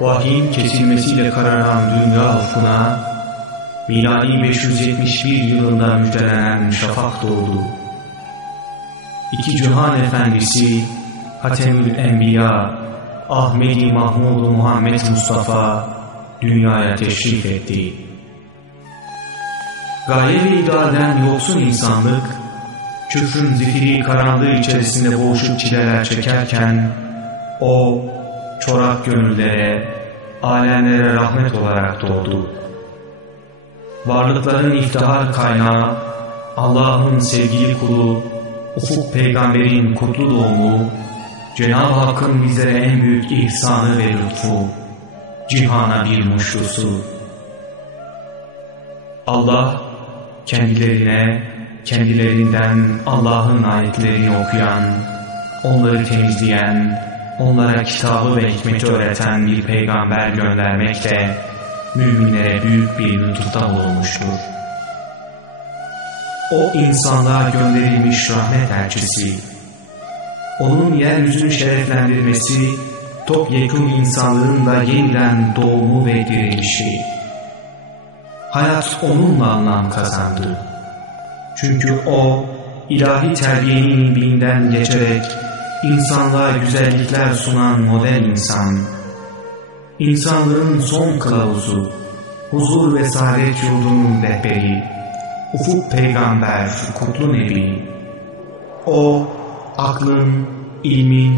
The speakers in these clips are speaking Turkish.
vahyin kesilmesiyle kararan dünya ufkuna, miladi 571 yılında müjdelenen şafak doğdu. İki cihan efendisi, Hatemül Enbiya, Ahmedi Mahmud Muhammed Mustafa, dünyaya teşrif etti. Gaye ve idealden yoksun insanlık, küfrün zifiri karanlığı içerisinde boğuşup çileler çekerken, o, çorak gönüllere, alemlere rahmet olarak doğdu. Varlıkların iftihar kaynağı, Allah'ın sevgili kulu, ufuk peygamberin kutlu doğumu, Cenab-ı Hakk'ın bizlere en büyük ihsanı ve lütfu, cihana bir muştusu. Allah, kendilerine, kendilerinden Allah'ın ayetlerini okuyan, onları temizleyen, onlara kitabı ve hikmeti öğreten bir peygamber göndermek de müminlere büyük bir lütufta bulunmuştur. O insanlığa gönderilmiş rahmet elçisi, onun yeryüzünü şereflendirmesi, topyekun insanlığın da yeniden doğumu ve dirilişi. Hayat onunla anlam kazandı. Çünkü o, ilahi terbiyenin binden geçerek insanlığa güzellikler sunan model insan, insanlığın son kılavuzu, huzur ve saadet yurdunun rehberi, ufuk peygamber, kutlu nebi. O, aklın, ilmin,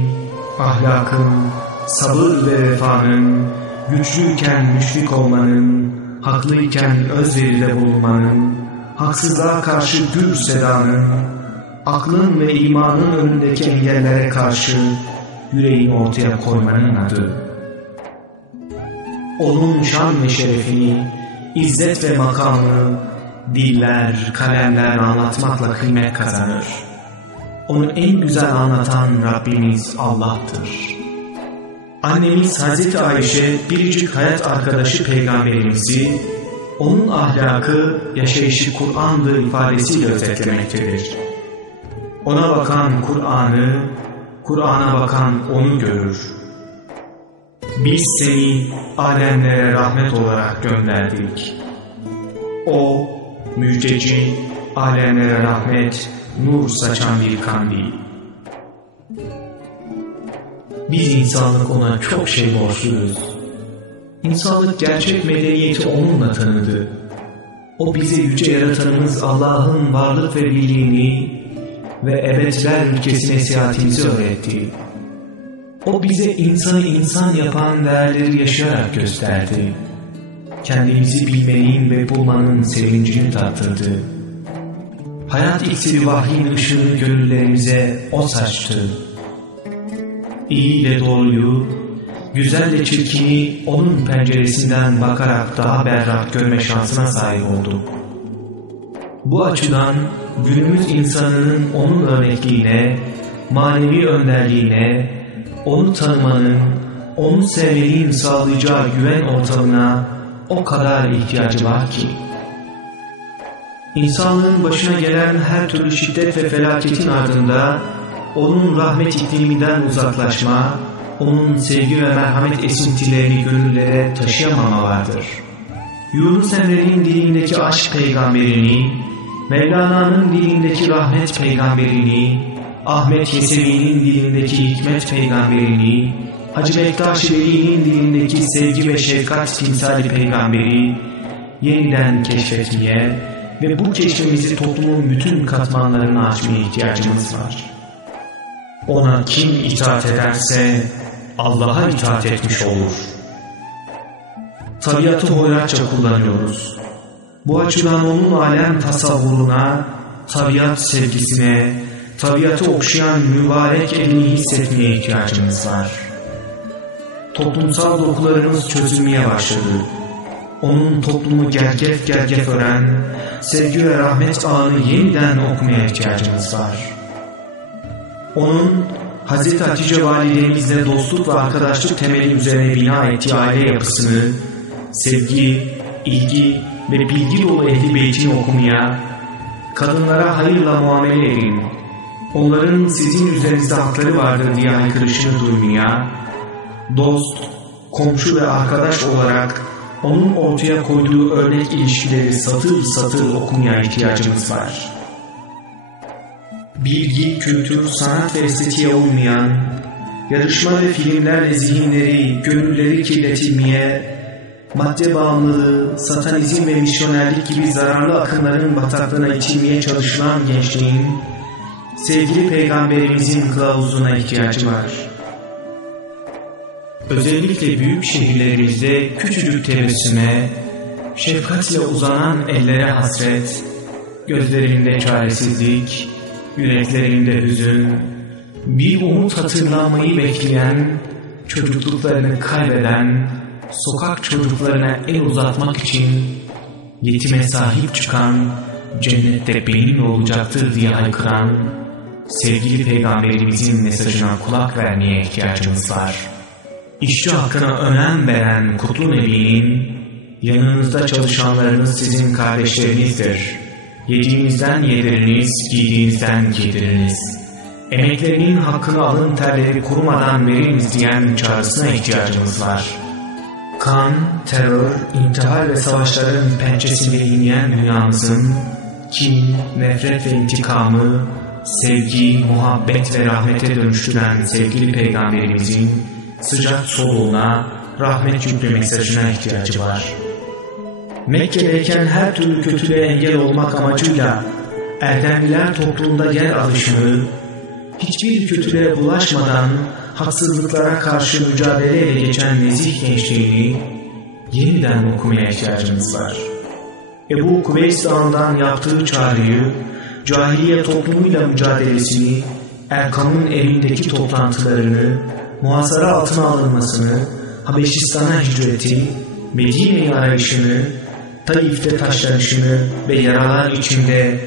ahlakın, sabır ve vefanın, güçlüyken müşrik olmanın, haklıyken özveride bulunmanın, haksızlığa karşı gür sedanın, aklın ve imanın önündeki engellere karşı yüreğini ortaya koymanın adı. Onun şan ve şerefini, izzet ve makamını diller, kalemler anlatmakla kıymet kazanır. Onu en güzel anlatan Rabbimiz Allah'tır. Annemiz Hazreti Ayşe biricik hayat arkadaşı peygamberimizi onun ahlakı, yaşayışı Kur'an'dır ifadesiyle özetlemektedir. Ona bakan Kur'an'ı, Kur'an'a bakan onu görür. Biz seni alemlere rahmet olarak gönderdik. O, müjdeci, alemlere rahmet, nur saçan bir kandil. Biz insanlık ona çok şey borçluyuz. İnsanlık gerçek medeniyeti onunla tanıdı. O bize yüce yaratanımız Allah'ın varlık ve birliğini ve ebedler ülkesine seyahatimizi öğretti. O bize insanı insan yapan değerleri yaşayarak gösterdi. Kendimizi bilmenin ve bulmanın sevincini tattırdı. Hayat iksiri vahyin ışığını gönüllerimize O saçtı. İyi ile doğruyu, güzelle çirkini O'nun penceresinden bakarak daha berrak görme şansına sahip olduk. Bu açıdan günümüz insanının O'nun örnekliğine, manevi önderliğine, O'nu tanımanın, O'nu sevmenin sağlayacağı güven ortamına o kadar ihtiyacı var ki, İnsanlığın başına gelen her türlü şiddet ve felaketin ardında onun rahmet ikliminden uzaklaşma, onun sevgi ve merhamet esintilerini gönüllere taşıyamama vardır. Yunus Emre'nin dilindeki aşk peygamberini, Mevlana'nın dilindeki rahmet peygamberini, Ahmet Yesevi'nin dilindeki hikmet peygamberini, Hacı Bektaş Veli'nin dilindeki sevgi ve şefkat timsali peygamberi yeniden keşfetmeye ve bu keşfimizi toplumun bütün katmanlarına açmaya ihtiyacımız var. Ona kim itaat ederse Allah'a itaat etmiş olur. Tabiatı hoyratça kullanıyoruz. Bu açıdan onun alem tasavvuruna, tabiat sevgisine, tabiatı okşayan mübarek elini hissetmeye ihtiyacımız var. Toplumsal dokularımız çözülmeye başladı. Onun toplumu gergef gergef ören, sevgi ve rahmet ağını yeniden okumaya ihtiyacımız var. Onun Hz. Hatice validemizle dostluk ve arkadaşlık temeli üzerine bina ettiği aile yapısını, sevgi, ilgi ve bilgi dolu ehli beytini okumaya, kadınlara hayırla muamele edin, onların sizin üzerinizde hakları vardır diye haykırışını duymaya, dost, komşu ve arkadaş olarak onun ortaya koyduğu örnek ilişkileri satır satır okumaya ihtiyacımız var. Bilgi, kültür, sanat ve estetiğe uymayan, yarışma ve filmlerle zihinleri, gönülleri kirletilmeye, madde bağımlılığı, satanizm ve misyonerlik gibi zararlı akımların bataklığına itilmeye çalışılan gençliğin, sevgili peygamberimizin kılavuzuna ihtiyacı var. Özellikle büyük şehirlerimizde küçücük tebessüme, şefkatle uzanan ellere hasret, gözlerinde çaresizlik, yüreklerinde hüzün, bir umut hatırlamayı bekleyen, çocukluklarını kaybeden, sokak çocuklarına el uzatmak için yetime sahip çıkan, cennette benim olacaktır diye haykıran, sevgili peygamberimizin mesajına kulak vermeye ihtiyacımız var.'' İşçi hakkına önem veren Kutlu Nebi'nin yanınızda çalışanlarınız sizin kardeşlerinizdir. Yediğinizden yediriniz, giydiğinizden giydiriniz. Emeklerinin hakkını alın terleri kurumadan veriniz diyen çağrısına ihtiyacımız var. Kan, terör, intihar ve savaşların pençesinde inleyen dünyamızın kin, nefret ve intikamı, sevgi, muhabbet ve rahmete dönüştüren sevgili Peygamberimizin sıcak soluğuna, rahmet yüklü mesajına ihtiyacı var. Mekke'deyken her türlü kötülüğe engel olmak amacıyla erdemliler toplumunda yer alışını, hiçbir kötülüğe bulaşmadan haksızlıklara karşı mücadeleyle geçen nezih gençliğini yeniden okumaya ihtiyacımız var. Ebu Dağı'ndan yaptığı çağrıyı, cahiliye toplumuyla mücadelesini, Erkam'ın evindeki toplantılarını, muhasara altına alınmasını, Habeşistan'a hicreti, Medine'yi arayışını, Taif'te taşlanışını ve yaralar içinde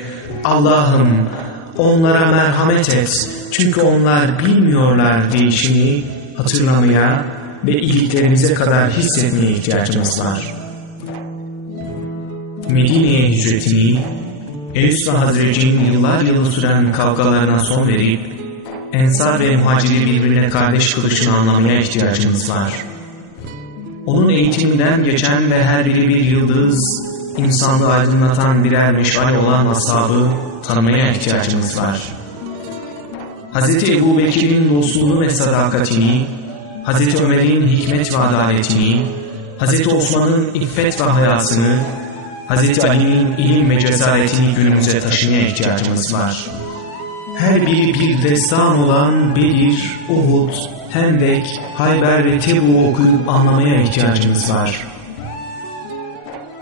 Allah'ım onlara merhamet et çünkü onlar bilmiyorlar deyişini hatırlamaya ve iliklerimize kadar hissetmeye ihtiyacımız var. Medine'ye hicretini, Evs ve Hazret'in yıllar yılı süren kavgalarına son verip Ensar ve muhaciri birbirine kardeş kılışını anlamaya ihtiyacımız var. Onun eğitiminden geçen ve her biri bir yıldız, insanlığı aydınlatan birer meşale olan ashabı tanımaya ihtiyacımız var. Hz. Ebu Bekir'in dostluğunu ve sadakatini, Hz. Ömer'in hikmet ve adaletini, Hz. Osman'ın iffet ve hayasını, Hz. Ali'nin ilim ve cesaretini günümüze taşımaya ihtiyacımız var.'' her biri bir destan olan Bedir, Uhud, Hendek, Hayber ve Tebuk'u okuyup anlamaya ihtiyacımız var.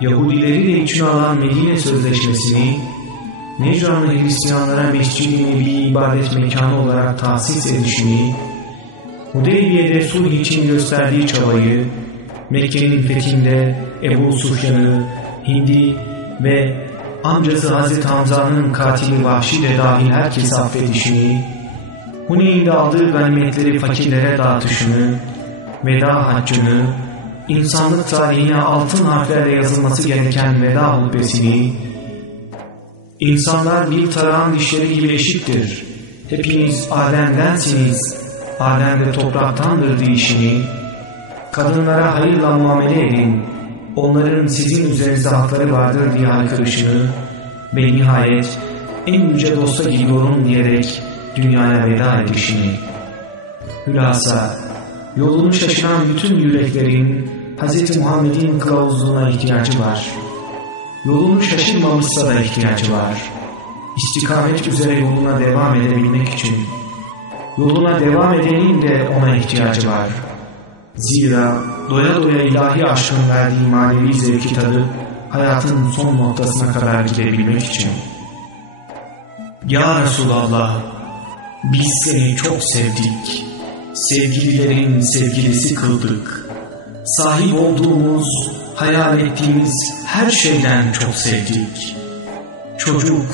Yahudileri de içine alan Medine Sözleşmesi'ni, Necranlı Hristiyanlara Mescid-i Nebi ibadet mekanı olarak tahsis edişini, Hudeybiye'de sulh için gösterdiği çabayı, Mekke'nin fethinde Ebu Sufyan'ı, Hindi ve amcası Hazreti Hamza'nın katili Vahşi de dahil herkesi affedişini, Huneyn'de aldığı ganimetleri fakirlere dağıtışını, veda haccını, insanlık tarihine altın harflerle yazılması gereken veda hutbesini, insanlar bir tarağın dişleri gibi eşittir, hepiniz Adem'densiniz, Adem de topraktandır deyişini, kadınlara hayırla muamele edin, onların sizin üzerinizde hakları vardır diye haykırışını ve nihayet en yüce dosta gidiyorum diyerek dünyaya veda edişini. Hülasa, yolunu şaşıran bütün yüreklerin Hz. Muhammed'in kılavuzluğuna ihtiyacı var. Yolunu şaşırmamışsa da ihtiyacı var. İstikamet üzere yoluna devam edebilmek için. Yoluna devam edenin de ona ihtiyacı var.'' Zira doya doya ilahi aşkın verdiği manevi zevki tadı hayatın son noktasına kadar gidebilmek için. Ya Resulallah, biz seni çok sevdik, sevgililerin sevgilisi kıldık. Sahip olduğumuz, hayal ettiğimiz her şeyden çok sevdik. Çocuk,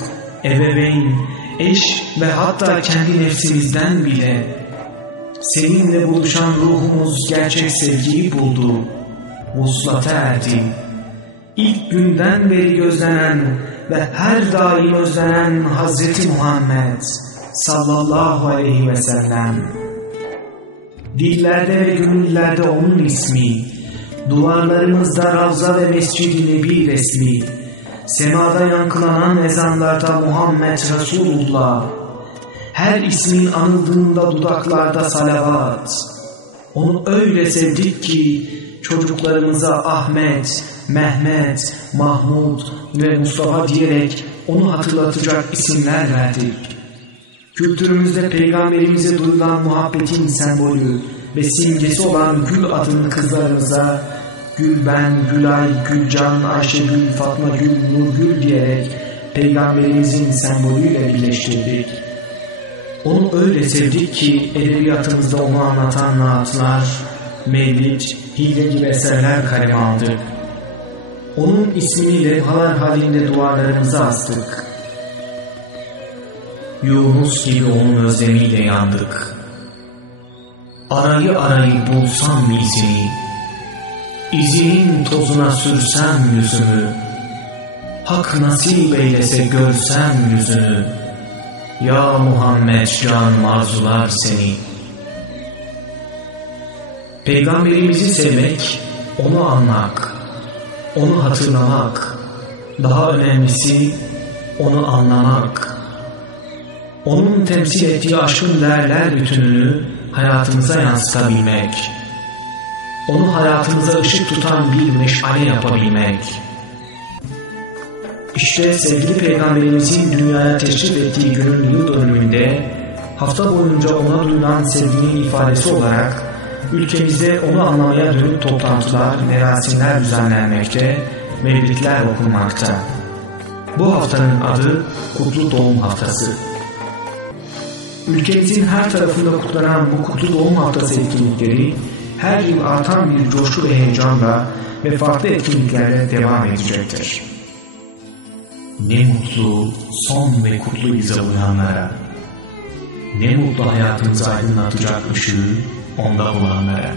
ebeveyn, eş ve hatta kendi nefsimizden bile Seninle buluşan ruhumuz gerçek sevgiyi buldu. Vuslata erdi. İlk günden beri gözlenen ve her daim özlenen Hazreti Muhammed sallallahu aleyhi ve sellem. Dillerde ve gönüllerde onun ismi, duvarlarımızda Ravza ve Mescid-i Nebi resmi, semada yankılanan ezanlarda Muhammed Resulullah, her ismin anıldığında dudaklarda salavat. Onu öyle sevdik ki çocuklarımıza Ahmet, Mehmet, Mahmud ve Mustafa diyerek onu hatırlatacak isimler verdik. Kültürümüzde peygamberimize duyulan muhabbetin sembolü ve simgesi olan Gül adını kızlarımıza Gülben, Gülay, Gülcan, Ayşegül, Fatma Gül, Nurgül diyerek peygamberimizin sembolüyle birleştirdik. Onu öyle sevdik ki edebiyatımızda onu anlatan naatlar, mevlid, hile gibi eserler kaleme aldık. Onun ismini levhalar halinde duvarlarımıza astık. Yunus gibi onun özlemiyle yandık. Arayı arayı bulsam izini, izinin tozuna sürsem yüzümü, Hak nasip eylese görsem yüzünü, Ya Muhammed can arzular seni. Peygamberimizi sevmek, onu anmak, onu hatırlamak, daha önemlisi onu anlamak. Onun temsil ettiği aşkın değerler bütününü hayatımıza yansıtabilmek. Onu hayatımıza ışık tutan bir meşale yapabilmek. İşte sevgili Peygamberimizin dünyaya teşrif ettiği günün yıl dönümünde hafta boyunca ona duyulan sevginin ifadesi olarak ülkemizde onu anlamaya dönük toplantılar, merasimler düzenlenmekte, mevlidler okunmakta. Bu haftanın adı Kutlu Doğum Haftası. Ülkemizin her tarafında kutlanan bu Kutlu Doğum Haftası etkinlikleri her yıl artan bir coşku ve heyecanla ve farklı etkinliklerle devam edecektir. Ne mutlu son ve kutlu bize uyanlara. Ne mutlu hayatımızı aydınlatacak ışığı onda bulanlara.